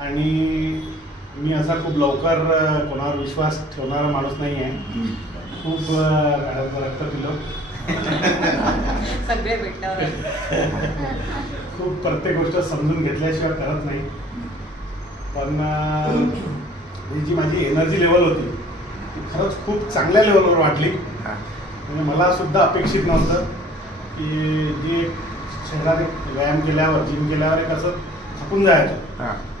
आणि मी असा खूप लवकर कोणावर विश्वास ठेवणारा माणूस नाही आहे. खूप रक्त पिलो, सगळे भेटल्यावर खूप प्रत्येक गोष्ट समजून घेतल्याशिवाय करत नाही. पण ही जी माझी एनर्जी लेवल होती ती खरंच खूप चांगल्या लेवलवर वाटली. म्हणजे मला सुद्धा अपेक्षित नव्हतं की जी शरीरात व्यायाम केल्यावर जिम केल्यावर एक असं थकून जायचं,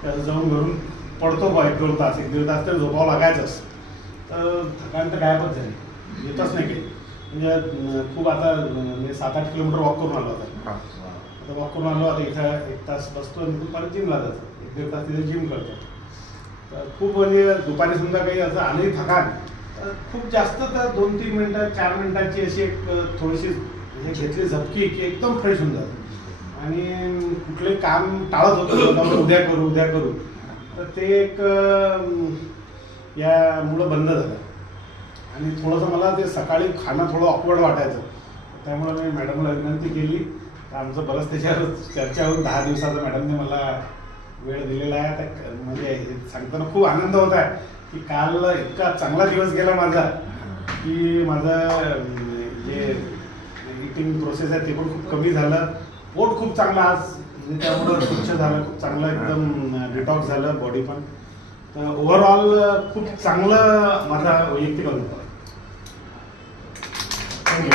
त्याचं जाऊन घरून पडतो बा 1-2 तास 1-1.5 तास तरी झोपावं लागायचंच. तर थकान तर गायबच झाली, येतच नाही काही. म्हणजे खूप आता म्हणजे 7-8 किलोमीटर वॉक करून आलो होता. आता वॉक करून आलो, आता इथं 1 तास बसतो आणि परत जिमला जातो, 1-1.5 तास तिथे जिम करतो. तर खूप म्हणजे दुपारी समजा काही असं आली थकान तर खूप जास्त तर 2-3 मिनटं 4 मिनटाची अशी एक थोडीशी म्हणजे घेतली झपकी की एकदम फ्रेश होऊन जातं. आणि कुठले काम टाळत होतं उद्या करू तर ते एक यामुळं बंद झालं. आणि थोडंसं मला ते सकाळी खाणं थोडं ऑकवर्ड वाटायचं. त्यामुळे मी मॅडमला विनंती केली. तर आमचं बरंच त्याच्यावर चर्चा होऊन 10 दिवसाचा मॅडमने मला वेळ दिलेला आहे. तर म्हणजे सांगताना खूप आनंद होत आहे की काल इतका चांगला दिवस गेला माझा की माझं जे इटिंग प्रोसेस आहे ते पण खूप कमी झालं. पोट खूप चांगलं आज म्हणजे त्यामुळं स्वच्छ झालं, खूप चांगलं एकदम डिटॉक्स झालं बॉडी पण. तर ओव्हरऑल खूप चांगलं माझा वैयक्तिक अनुभव आहे. थँक्यू.